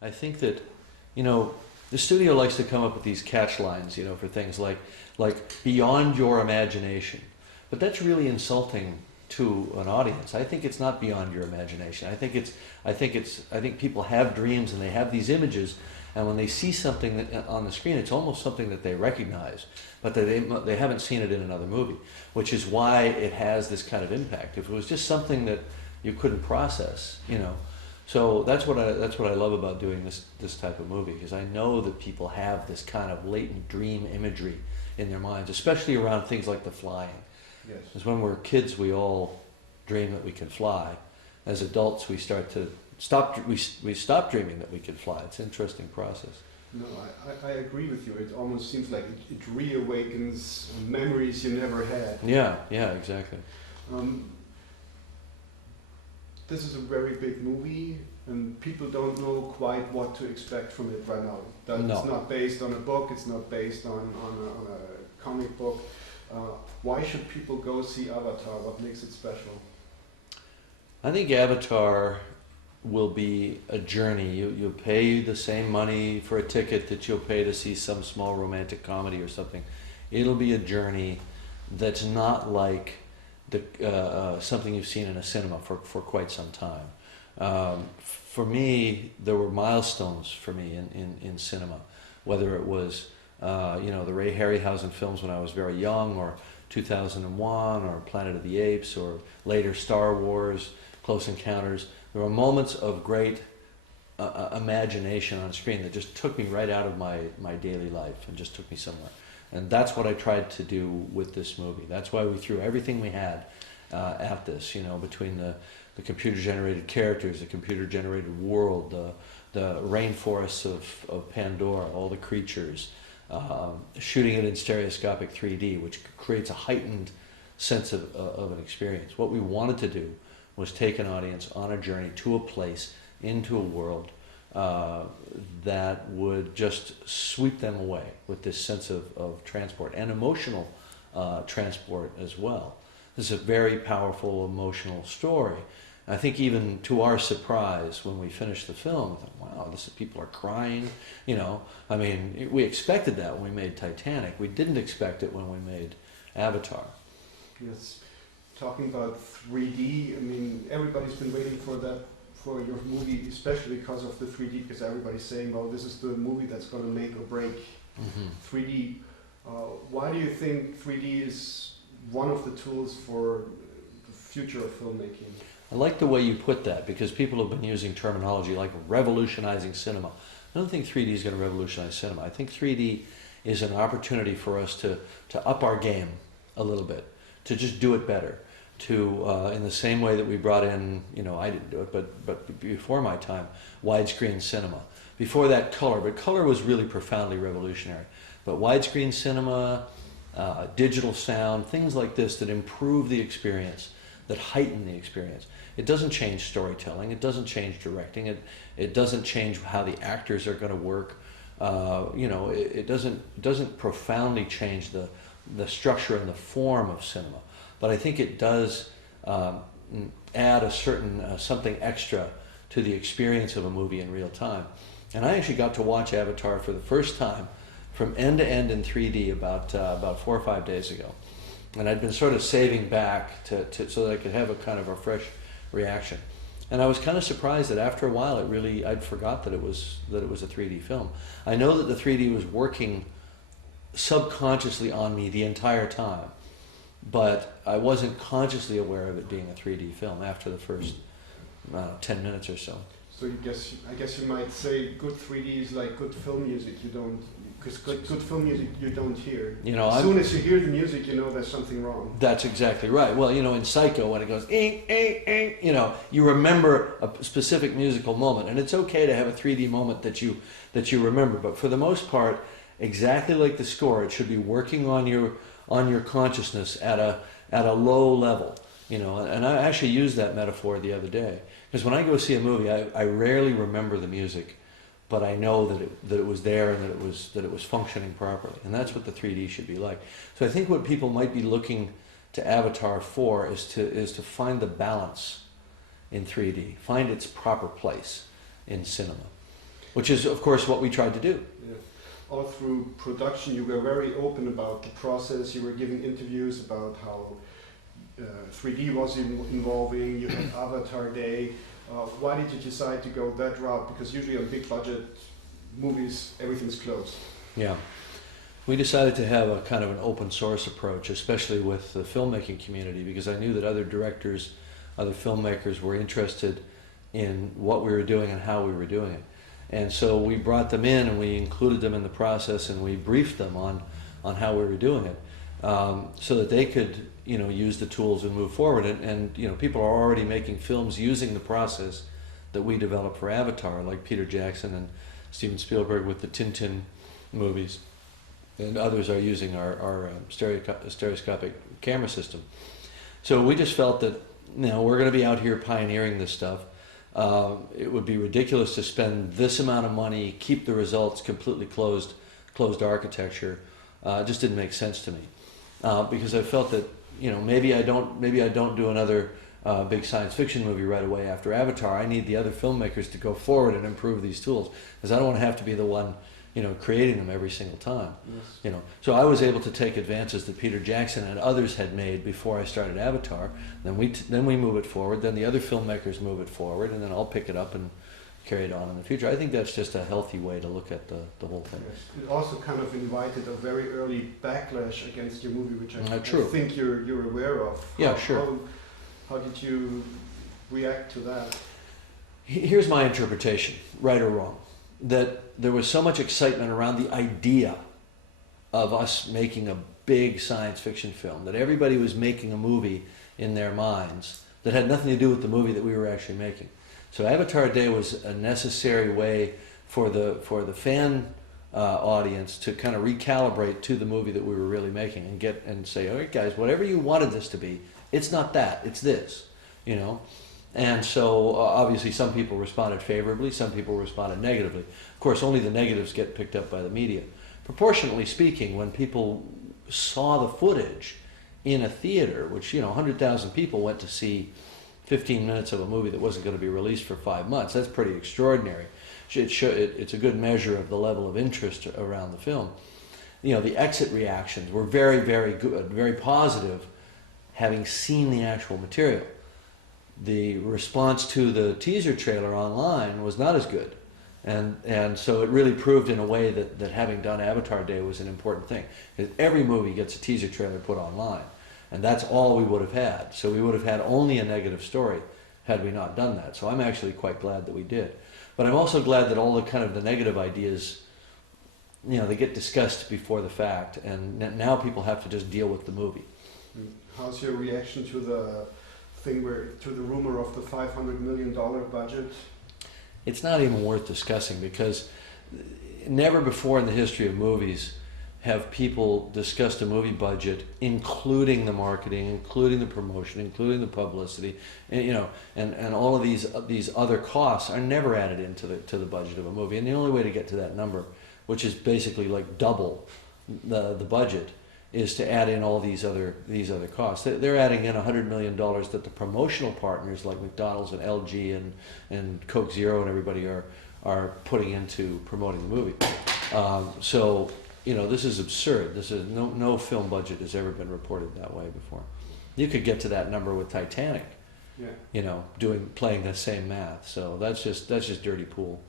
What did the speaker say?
I think that, you know, the studio likes to come up with these catch lines, you know, for things like beyond your imagination. But that's really insulting to an audience. I think it's not beyond your imagination. I think people have dreams and they have these images, and when they see something on the screen, it's almost something that they recognize, but they haven't seen it in another movie, which is why it has this kind of impact. If it was just something that you couldn't process, you know. So that's what I love about doing this type of movie, because I know that people have this kind of latent dream imagery in their minds, especially around things like the flying. Yes. Because when we're kids, we all dream that we can fly. As adults, we start to we stop dreaming that we can fly. It's an interesting process. No, I agree with you. It almost seems like it reawakens memories you never had. Yeah, exactly. Um, this is a very big movie, and people don't know quite what to expect from it right now. It's not based on a book. It's not based on a comic book. Why should people go see Avatar? What makes it special? I think Avatar will be a journey. You'll pay the same money for a ticket that you'll pay to see some small romantic comedy or something. It'll be a journey that's not like something you've seen in a cinema for quite some time. For me, there were milestones for me in cinema, whether it was the Ray Harryhausen films when I was very young, or 2001, or Planet of the Apes, or later Star Wars, Close Encounters. There were moments of great imagination on screen that just took me right out of my daily life and just took me somewhere. And that's what I tried to do with this movie. That's why we threw everything we had at this, you know, between the computer-generated characters, the computer-generated world, the rainforests of Pandora, all the creatures, shooting it in stereoscopic 3D, which creates a heightened sense of an experience. What we wanted to do was take an audience on a journey to a place, into a world that would just sweep them away with this sense of transport, and emotional transport as well. This is a very powerful emotional story. I think even to our surprise, when we finished the film, we thought, wow, people are crying. You know, I mean, we expected that when we made Titanic. We didn't expect it when we made Avatar. Yes. Talking about 3D, I mean, everybody's been waiting for that, for your movie, especially because of the 3D, because everybody's saying, well, this is the movie that's going to make or break 3D. Why do you think 3D is one of the tools for the future of filmmaking? I like the way you put that, because people have been using terminology like revolutionizing cinema. I don't think 3D is going to revolutionize cinema. I think 3D is an opportunity for us to up our game a little bit, to just do it better. In the same way that we brought in, you know, I didn't do it, but before my time, widescreen cinema. Before that, color, but color was really profoundly revolutionary. But widescreen cinema, digital sound, things like this that improve the experience, that heighten the experience. It doesn't change storytelling, it doesn't change directing, it doesn't change how the actors are going to work. It doesn't profoundly change the structure and the form of cinema. But I think it does add a certain something extra to the experience of a movie in real time. And I actually got to watch Avatar for the first time from end to end in 3D about 4 or 5 days ago. And I'd been sort of saving back so that I could have a kind of a fresh reaction. And I was kind of surprised that after a while I'd forgot that it was a 3D film. I know that the 3D was working subconsciously on me the entire time, but I wasn't consciously aware of it being a 3D film after the first 10 minutes or so. So I guess you might say good 3D is like good film music. You don't, because good film music you don't hear. You know, as soon as you hear the music, you know there's something wrong. That's exactly right. Well, you know, in Psycho, when it goes, you know, you remember a specific musical moment, and it's okay to have a 3D moment that you remember. But for the most part, exactly like the score, it should be working on your consciousness at a low level. You know, and I actually used that metaphor the other day, because when I go see a movie, I rarely remember the music, but I know that it was there and that it was functioning properly, and that's what the 3D should be like. So I think what people might be looking to Avatar for is to find the balance in 3D, find its proper place in cinema. which is of course what we tried to do. Yeah. All through production, you were very open about the process. You were giving interviews about how 3D was involving. You had Avatar Day. Why did you decide to go that route? Because usually on big budget movies, everything's closed. Yeah. We decided to have a kind of an open source approach, especially with the filmmaking community, because I knew that other directors, other filmmakers were interested in what we were doing and how we were doing it. And so we brought them in and we included them in the process and we briefed them on how we were doing it, so that they could, use the tools and move forward. And people are already making films using the process that we developed for Avatar, like Peter Jackson and Steven Spielberg with the Tintin movies. And others are using our stereoscopic camera system. So we just felt that we're going to be out here pioneering this stuff. It would be ridiculous to spend this amount of money, keep the results completely closed architecture. It just didn't make sense to me, because I felt that maybe I don't do another big science fiction movie right away after Avatar. I need the other filmmakers to go forward and improve these tools, because I don't want to have to be the one creating them every single time. Yes. So I was able to take advances that Peter Jackson and others had made before I started Avatar. Then we move it forward. Then the other filmmakers move it forward, and then I'll pick it up and carry it on in the future. I think that's just a healthy way to look at the whole thing. Yes. It also kind of invited a very early backlash against your movie, which I True. think you're aware of. Yeah, sure. How did you react to that? Here's my interpretation, right or wrong, that there was so much excitement around the idea of us making a big science fiction film, that everybody was making a movie in their minds that had nothing to do with the movie that we were actually making. So Avatar Day was a necessary way for the fan audience to kind of recalibrate to the movie that we were really making and say, all right, guys, whatever you wanted this to be, it's not that, it's this, And so obviously some people responded favorably, some people responded negatively. Of course, only the negatives get picked up by the media. Proportionately speaking, when people saw the footage in a theater, which 100,000 people went to see 15 minutes of a movie that wasn't going to be released for 5 months, that's pretty extraordinary. It's a good measure of the level of interest around the film. The exit reactions were very, very good, very positive, having seen the actual material. The response to the teaser trailer online was not as good. And so it really proved in a way that having done Avatar Day was an important thing. Because every movie gets a teaser trailer put online. And that's all we would have had. So we would have had only a negative story had we not done that. So I'm actually quite glad that we did. But I'm also glad that all the kind of the negative ideas, they get discussed before the fact. And now people have to just deal with the movie. How's your reaction to the to the rumor of the $500 million budget? It's not even worth discussing, because never before in the history of movies have people discussed a movie budget, including the marketing, including the promotion, including the publicity, and all of these other costs are never added into the budget of a movie. And the only way to get to that number, which is basically like double the budget, is to add in all these other costs. They're adding in $100 million that the promotional partners like McDonald's and LG and Coke Zero and everybody are putting into promoting the movie. So this is absurd. This is no film budget has ever been reported that way before. You could get to that number with Titanic. Yeah. Playing the same math. So that's just dirty pool.